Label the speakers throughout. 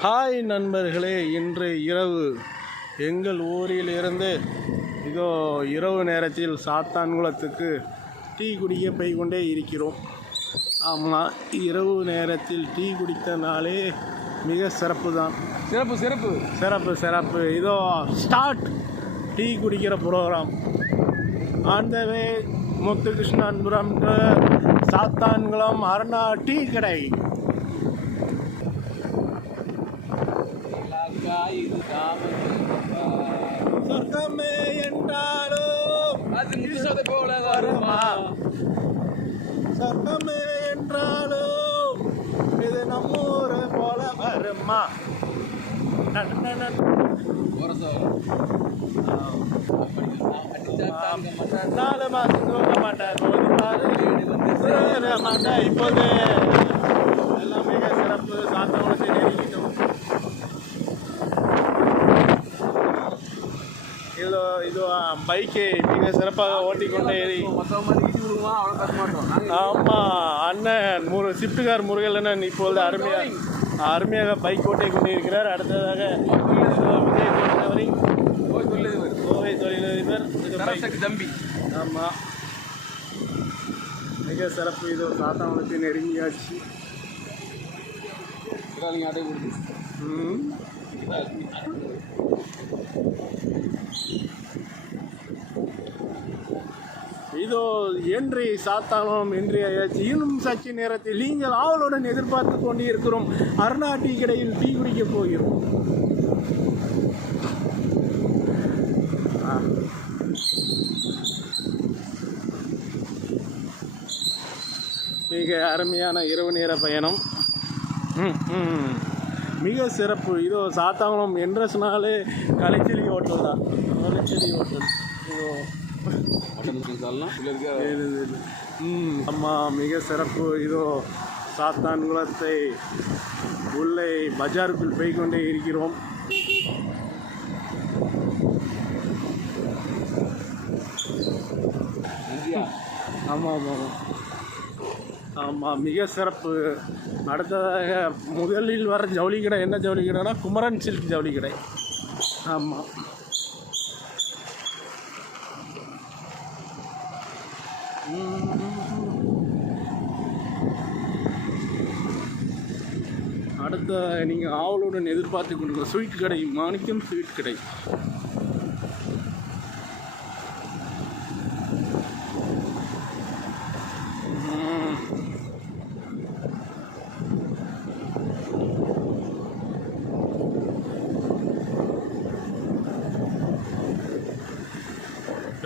Speaker 1: Hi நண்பர்களே இன்று இரவு. எங்கள் ஊரில் இருந்து இதோ இரவு நேரத்தில் சாத்தான்குளத்துக்கு டீ குடிக்க போய் கொண்டே இருக்கிறோம். ஆமாம் இரவு நேரத்தில் டீ குடித்தனாலே மிக சிறப்பு தான்
Speaker 2: சிறப்பு சிறப்பு.
Speaker 1: சிறப்பு சிறப்பு. இதோ ஸ்டார்ட் டீ குடிக்கிற programme. On the way Muthukrishnanpuram Sathankulam Aruna tea கடை.
Speaker 2: இது
Speaker 1: சொர்க்கமே என்றாலும்
Speaker 2: அது நிமிஷத்தை போல வருமா?
Speaker 1: சொர்க்கமே என்றாலும் இது நம்மூரை போல வருமா. நாலு மாசம் மாட்டார். இப்போது எல்லாம் மிக சிறப்பு சாத்தவளத்தை நெருங்கிட்டோம் இதோ இது பைக்கை மிக சிறப்பாக ஓட்டிக்கொண்டே ஆமா அண்ணன் முரு ஷிஃப்ட்டுகார் முருகலண்ணன் இப்பொழுது அருமையாக அருமையாக பைக் ஓட்டி கொண்டிருக்கிறார். அடுத்ததாக விஜய் அவரை கோவை தொழிலதிபர்.
Speaker 2: தம்பி.
Speaker 1: ஆமாம் மிக சிறப்பு. இது சாத்தாங்குளத்தை நெருங்கியாச்சு
Speaker 2: நீங்க அடை கொடுத்து.
Speaker 1: ம். இதோ என்று சாத்தாலும் இன்றையாச்சு இன்னும் சற்று நேரத்தில் நீங்கள் ஆவலுடன் எதிர்பார்த்து கொண்டு இருக்கிறோம் அருணா டீ கடையில் டீ குடிக்க போகிறோம். மிக அருமையான இரவு நேர பயணம். ம், ம். மிக சிறப்பு. இதோ சாத்தாங்குளம் என்றஸ்னாலே கலைச்செடி ஹோட்டல் தான். கலைச்செடி ஹோட்டல். ம் ஆமாம் மிக சிறப்பு. இதோ சாத்தான்குளத்தை உள்ளே பஜாருக்குள் போய் கொண்டே இருக்கிறோம்
Speaker 2: நன்றியா
Speaker 1: ஆமாம் ஆமாம் ஆமாம் மிக சிறப்பு. அடுத்ததாக முதலில் வர ஜவுளி கடை என்ன ஜவுளி கடைனா குமரன் சில்க் ஜவுளி கடை ஆமாம் அடுத்த நீங்கள் ஆவலுடன் எதிர்பார்த்து கொண்டிருக்க ஸ்வீட் கடை மாணிக்கம் ஸ்வீட் கடை.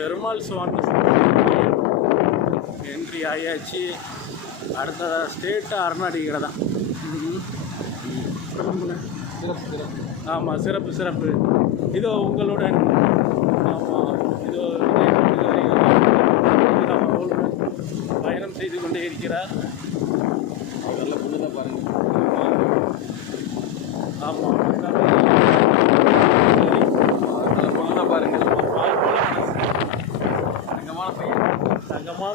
Speaker 1: பெருமாள் சுவாமி என்ட்ரி ஆயாச்சு. அடுத்த ஸ்டேட்டு அருணாடிகரை தான் ஆமாம் சிறப்பு சிறப்பு. இதோ உங்களுடன் ஆமாம் இதோ பயணம் செய்து கொண்டே இருக்கிறார்.
Speaker 2: நல்ல பொண்ணு தான் பாருங்க.
Speaker 1: ஆமாம்
Speaker 2: நல்ல பொண்ணு தான் பாருங்க தங்கமான பையன்
Speaker 1: தங்கமான